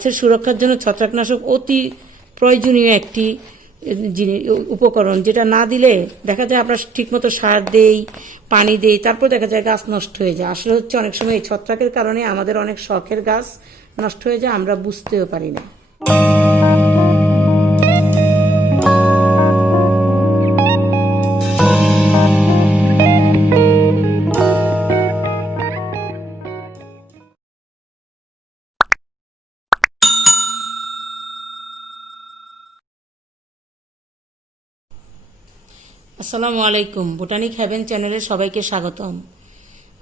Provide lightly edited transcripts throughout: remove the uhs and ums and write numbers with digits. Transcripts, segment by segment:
গাছের সুরক্ষার জন্য ছত্রাকনাশক অতি প্রয়োজনীয় একটি উপকরণ, যেটা না দিলে দেখা যায় আমরা ঠিকমতো সার দেই, পানি দেই, তারপর দেখা যায় গাছ নষ্ট হয়ে যায়। আসলে হচ্ছে অনেক সময় এই ছত্রাকের কারণে আমাদের অনেক শখের গাছ নষ্ট হয়ে যায়, আমরা বুঝতেও পারি না। আসসালামু আলাইকুম, বোটানিক হেভেন চ্যানেলে সবাইকে স্বাগতম।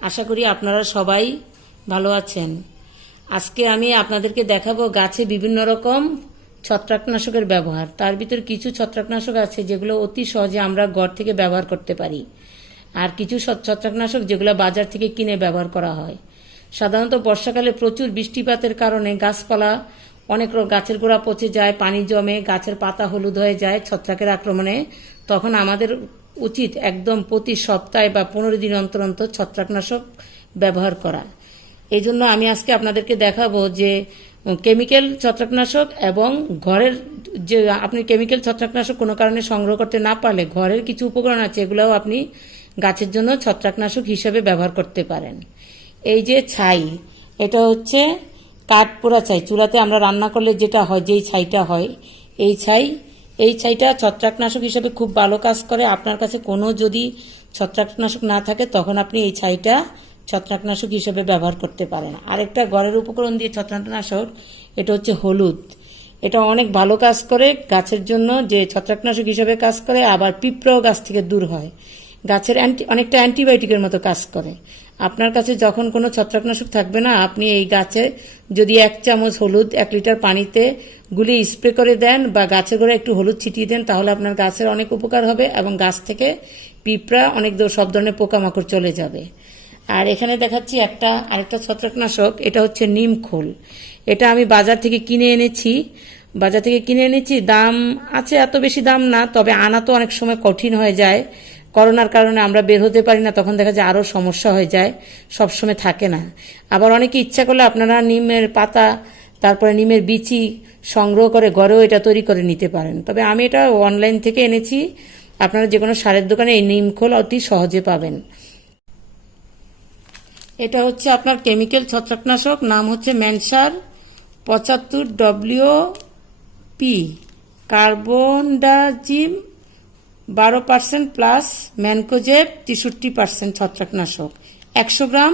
আশা করি আপনারা সবাই ভালো আছেন। আজকে আমি আপনাদেরকে দেখাবো গাছে বিভিন্ন রকম ছত্রাকনাশকের ব্যবহার। তার ভিতর কিছু ছত্রাকনাশক আছে যেগুলো অতি সহজে আমরা ঘর থেকে ব্যবহার করতে পারি, আর কিছু ছত্রাকনাশক যেগুলো বাজার থেকে কিনে ব্যবহার করা হয়। সাধারণত বর্ষাকালে প্রচুর বৃষ্টিপাতের কারণে গাছপালা অনেক গাছের গোড়া পচে যায়, পানি জমে, গাছের পাতা হলুদ হয়ে যায় ছত্রাকের আক্রমণে। তখন আমাদের উচিত একদম প্রতি সপ্তাহে বা 15 দিন অন্তর অন্তর ছত্রাকনাশক ব্যবহার করা। এই জন্য আমি আজকে আপনাদেরকে দেখাবো যে কেমিক্যাল ছত্রাকনাশক এবং ঘরের যে আপনি কেমিক্যাল ছত্রাকনাশক কোনো কারণে সংগ্রহ করতে না পারলে ঘরের কিছু উপকরণ আছে, এগুলোও আপনি গাছের জন্য ছত্রাকনাশক হিসেবে ব্যবহার করতে পারেন। এই যে ছাই, এটা হচ্ছে কাঠ পোড়া ছাই, চুলাতে আমরা রান্না করলে যেটা হয়, যেই ছাইটা হয়, এই ছাইটা ছত্রাকনাশক হিসেবে খুব ভালো কাজ করে। আপনার কাছে কোনো যদি ছত্রাকনাশক না থাকে তখন আপনি এই ছাইটা ছত্রাকনাশক হিসেবে ব্যবহার করতে পারেন। আরেকটা ঘরের উপকরণ দিয়ে ছত্রাকনাশক, এটা হচ্ছে হলুদ। এটা অনেক ভালো কাজ করে গাছের জন্য, যে ছত্রাকনাশক হিসেবে কাজ করে, আবার পিঁপড়াও গাছ থেকে দূর হয়। গাছের অনেকটা অ্যান্টিবায়োটিকের মতো কাজ করে। আপনার কাছে যখন কোনো ছত্রাকনাশক থাকবে না, আপনি এই গাছে যদি 1 চামচ হলুদ 1 লিটার পানিতে গুলিয়ে স্প্রে করে দেন বা গাছের গোড়ায় একটু হলুদ ছিটিয়ে দেন, তাহলে আপনার গাছের অনেক উপকার হবে এবং গাছ থেকে পিঁপড়া সব ধরনের পোকামাকড় চলে যাবে। আর এখানে দেখাচ্ছি আরেকটা ছত্রাকনাশক, এটা হচ্ছে নিম খোল। এটা আমি বাজার থেকে কিনে এনেছি। দাম আছে, এত বেশি দাম না, তবে আনা তো অনেক সময় কঠিন হয়ে যায়। করোনার কারণে আমরা বের হতে পারি না, তখন দেখা যায় আরও সমস্যা হয়ে যায়, সবসময় থাকে না। আবার অনেকে ইচ্ছা করলে আপনারা নিমের পাতা, তারপরে নিমের বিচি সংগ্রহ করে ঘরেও এটা তৈরি করে নিতে পারেন। তবে আমি এটা অনলাইন থেকে এনেছি, আপনারা যে কোনো সারের দোকানে এই নিম খোল অতি সহজে পাবেন। এটা হচ্ছে আপনার কেমিক্যাল ছত্রাকনাশক, নাম হচ্ছে ম্যানসার 75 WP, কার্বনডাজিম 12% প্লাস ম্যানকোজেব 63% ছত্রাকনাশক, 100 গ্রাম।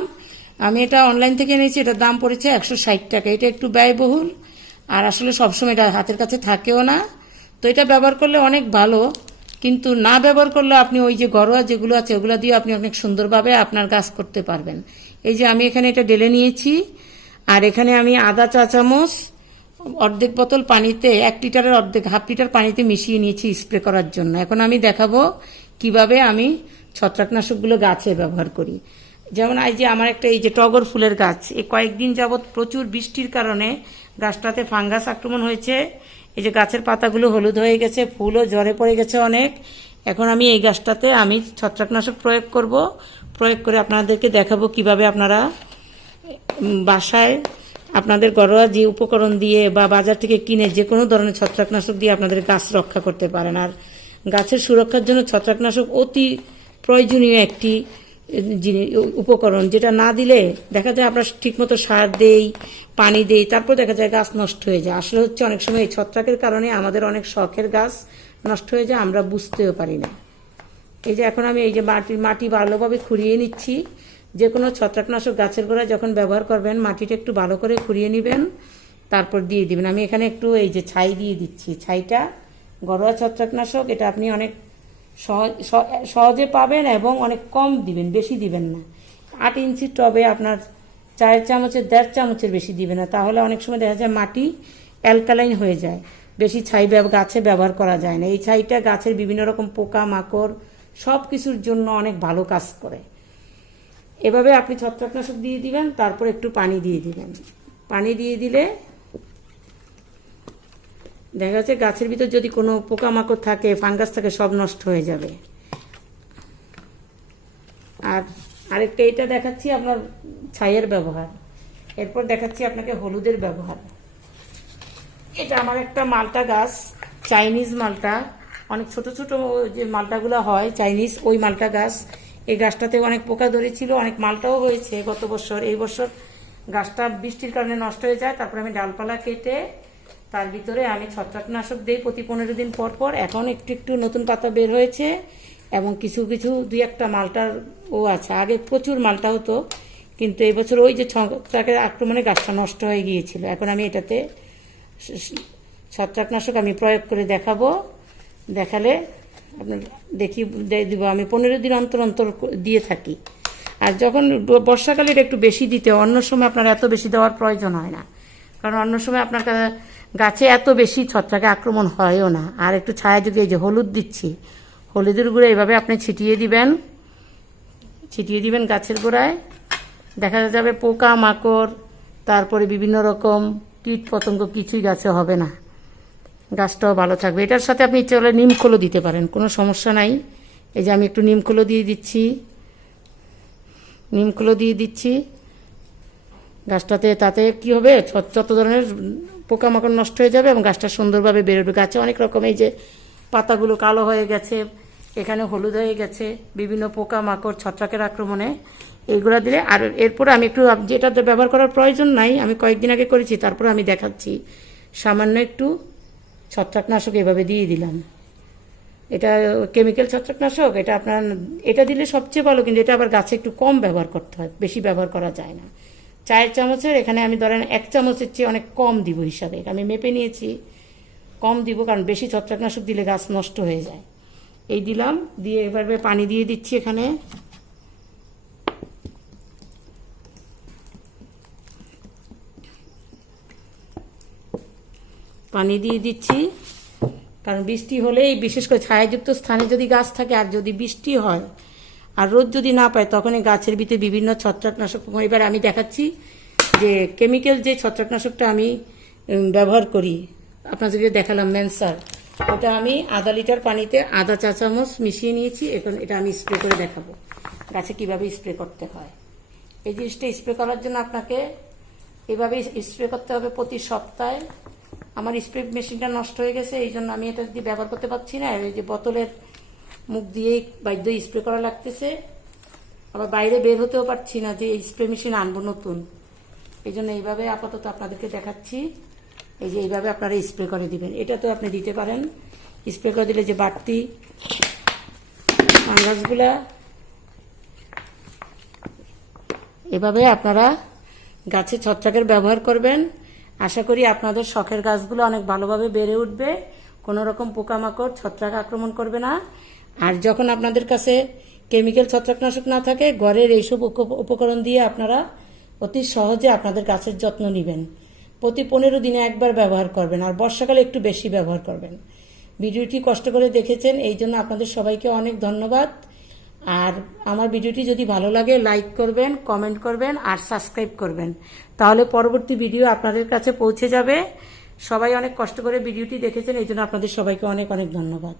আমি এটা অনলাইন থেকে এনেছি, এটার দাম পড়েছে 160 টাকা। এটা একটু ব্যয়বহুল, আর আসলে সবসময় এটা হাতের কাছে থাকেও না। তো এটা ব্যবহার করলে অনেক ভালো, কিন্তু না ব্যবহার করলে আপনি ওই যে ঘরোয়া যেগুলো আছে ওগুলো দিয়ে আপনি অনেক সুন্দরভাবে আপনার গাছ করতে পারবেন। এই যে আমি এখানে এটা ঢেলে নিয়েছি, আর এখানে আমি আধা চা চামচ অর্ধেক বোতল পানিতে 1 লিটারের অর্ধেক, হাফ লিটার পানিতে মিশিয়ে নিয়েছি স্প্রে করার জন্য। এখন আমি দেখাবো কিভাবে আমি ছত্রাকনাশকগুলো গাছে ব্যবহার করি। যেমন এই যে আমার এই যে টগর ফুলের গাছ, এই কয়েকদিন যাবৎ প্রচুর বৃষ্টির কারণে গাছটাতে ফাঙ্গাস আক্রমণ হয়েছে। এই যে গাছের পাতাগুলো হলুদ হয়ে গেছে, ফুলও ঝরে পড়ে গেছে অনেক। এখন আমি এই গাছটাতে আমি ছত্রাকনাশক প্রয়োগ করে আপনাদেরকে দেখাবো কিভাবে আপনারা বাসায় আপনাদের ঘরোয়া যে উপকরণ দিয়ে বা বাজার থেকে কিনে যে কোনো ধরনের ছত্রাকনাশক দিয়ে আপনাদের গাছ রক্ষা করতে পারেন। আর গাছের সুরক্ষার জন্য ছত্রাকনাশক অতি প্রয়োজনীয় একটি উপকরণ, যেটা না দিলে দেখা যায় আমরা ঠিকমতো সার দেই, পানি দেই, তারপর দেখা যায় গাছ নষ্ট হয়ে যায়। আসলে হচ্ছে অনেক সময় এই ছত্রাকের কারণে আমাদের অনেক শখের গাছ নষ্ট হয়ে যায়, আমরা বুঝতেও পারি না। এই যে এখন আমি এই যে মাটি ভালোভাবে খুঁড়িয়ে নিচ্ছি। যে কোনো ছত্রাকনাশক গাছের গোড়ায় যখন ব্যবহার করবেন, মাটিটা একটু ভালো করে খুঁড়িয়ে নেবেন, তারপর দিয়ে দিবেন। আমি এখানে একটু এই যে ছাই দিয়ে দিচ্ছি। ছাইটা ঘরোয়া ছত্রাকনাশক, এটা আপনি অনেক সহজে পাবেন এবং অনেক কম দিবেন, বেশি দিবেন না। 8 ইঞ্চি টবে আপনার 4 চামচের 1.5 চামচের বেশি দিবেন না, তাহলে অনেক সময় দেখা যায় মাটি অ্যালকালাইন হয়ে যায়, বেশি ছাই গাছে ব্যবহার করা যায় না। এই ছাইটা গাছের বিভিন্ন রকম পোকা মাকড় সব কিছুর জন্য অনেক ভালো কাজ করে। এভাবে আপনি ছত্রাকনাশক দিয়ে দিবেন, তারপর একটু পানি দিয়ে দিবেন। পানি দিয়ে দিলে দেখা যাচ্ছে গাছের ভিতর যদি কোনো পোকামাকড় থাকে, ফাঙ্গাস থাকে, সব নষ্ট হয়ে যাবে। আর আরেকটা এটা দেখাচ্ছি আপনার ছাইয়ের ব্যবহার, এরপর দেখাচ্ছি আপনাকে হলুদের ব্যবহার। এটা আমার একটা মালটা গাছ, চাইনিজ মালটা, অনেক ছোট ছোট যে মালটাগুলো হয় চাইনিজ, ওই মালটা গাছ। এই গাছটাতে অনেক পোকা ধরেছিল, অনেক মালটাও হয়েছে গত বছর। এই বছর গাছটা বৃষ্টির কারণে নষ্ট হয়ে যায়, তারপরে আমি ডালপালা কেটে তার ভিতরে আমি ছত্রাকনাশক দিই প্রতি 15 দিন পর পর। এখন একটু একটু নতুন পাতা বের হয়েছে এবং কিছু কিছু 2-1টা মালটার ও আছে। আগে প্রচুর মালটা হতো, কিন্তু এই বছর ওই যে ছত্রাকের আক্রমণে গাছটা নষ্ট হয়ে গিয়েছিল। এখন আমি এটাতে ছত্রাকনাশক আমি প্রয়োগ করে দেখাবো, দেখালে আপনার দিব। আমি 15 দিন অন্তর অন্তর দিয়ে থাকি। আর যখন বর্ষাকালে এটা একটু বেশি দিতে, অন্য সময় আপনার এত বেশি দেওয়ার প্রয়োজন হয় না, কারণ অন্য সময় আপনার গাছে এত বেশি ছত্রাকে আক্রমণ হয়ও না। আর একটু ছায়া যুগে এই যে হলুদ দিচ্ছি, হলুদের গুঁড়ো এইভাবে আপনি ছিটিয়ে দিবেন গাছের গোড়ায়। দেখা যাবে পোকা মাকড়, তারপরে বিভিন্ন রকম কীট পতঙ্গ কিছুই গাছে হবে না, গাছটাও ভালো থাকবে। এটার সাথে আপনি চলে নিমখোলও দিতে পারেন, কোনো সমস্যা নাই। এই যে আমি একটু নিমখোলও দিয়ে দিচ্ছি গাছটাতে। তাতে কি হবে, যত ধরনের পোকামাকড় নষ্ট হয়ে যাবে এবং গাছটা সুন্দরভাবে বেরোবে। গাছে অনেক রকম এই যে পাতাগুলো কালো হয়ে গেছে, এখানে হলুদ হয়ে গেছে বিভিন্ন পোকামাকড় ছত্রাকের আক্রমণে, এইগুলো দিলে। আর এরপরে আমি একটু, যেটাতে ব্যবহার করার প্রয়োজন নাই, আমি কয়েকদিন আগে করেছি, তারপরে আমি দেখাচ্ছি। সামান্য একটু ছত্রাকনাশক এভাবে দিয়ে দিলাম। এটা কেমিক্যাল ছত্রাকনাশক, এটা আপনার এটা দিলে সবচেয়ে ভালো, কিন্তু এটা আবার গাছে একটু কম ব্যবহার করতে হয়, বেশি ব্যবহার করা যায় না। 4 চামচের এখানে আমি ধরেন 1 চামচের চেয়ে অনেক কম দিব হিসাবে, আমি মেপে নিয়েছি, কম দিব, কারণ বেশি ছত্রাকনাশক দিলে গাছ নষ্ট হয়ে যায়। এই দিলাম, দিয়ে এভাবে পানি দিয়ে দিচ্ছি। এখানে পানি দিয়ে দিচ্ছি, কারণ বৃষ্টি হলেই, বিশেষ করে ছায়াযুক্ত স্থানে যদি গাছ থাকে আর যদি বৃষ্টি হয় আর রোদ যদি না পায়, তখন এই গাছের ভিতরে বিভিন্ন ছত্রাকনাশক। এবার আমি দেখাচ্ছি যে কেমিক্যাল যে ছত্রাকনাশকটা আমি ব্যবহার করি, আপনাদেরকে দেখালাম ম্যানসার, ওটা আমি আধা লিটার পানিতে আধা চা চামচ মিশিয়ে নিয়েছি। এখন এটা আমি স্প্রে করে দেখাবো গাছে কিভাবে স্প্রে করতে হয়। এই জিনিসটা স্প্রে করার জন্য আপনাকে এভাবে স্প্রে করতে হবে প্রতি সপ্তাহে। আমার স্প্রে মেশিনটা নষ্ট হয়ে গেছে, এই জন্য আমি এটা দিয়ে ব্যবহার করতে পারছি না। এই যে বোতলের মুখ দিয়েই বাধ্য স্প্রে করা লাগতেছে, আবার বাইরে বের হতেও পারছি না যে এই স্প্রে মেশিন আনবো নতুন। এই জন্য এইভাবে আপাতত আপনাদেরকে দেখাচ্ছি। এই যে এইভাবে আপনারা স্প্রে করে দিবেন, এটা তো আপনি দিতে পারেন। স্প্রে করে দিলে যে বাড়তি ফাঙ্গাসগুলা, এভাবে আপনারা গাছে ছত্রাকের ব্যবহার করবেন। আশা করি আপনাদের শখের গাছগুলো অনেক ভালোভাবে বেড়ে উঠবে, কোনো রকম পোকামাকড় ছত্রাক আক্রমণ করবে না। আর যখন আপনাদের কাছে কেমিক্যাল ছত্রাকনাশক না থাকে, ঘরের এইসব উপকরণ দিয়ে আপনারা অতি সহজে আপনাদের গাছের যত্ন নেবেন। প্রতি 15 দিনে একবার ব্যবহার করবেন, আর বর্ষাকালে একটু বেশি ব্যবহার করবেন। ভিডিওটি কষ্ট করে দেখেছেন, এই জন্য আপনাদের সবাইকে অনেক ধন্যবাদ। আর আমার ভিডিওটি যদি ভালো লাগে লাইক করবেন, কমেন্ট করবেন আর সাবস্ক্রাইব করবেন, তাহলে পরবর্তী ভিডিও আপনাদের কাছে পৌঁছে যাবে। সবাই অনেক কষ্ট করে ভিডিওটি দেখেছেন, এই জন্য আপনাদের সবাইকে অনেক অনেক ধন্যবাদ।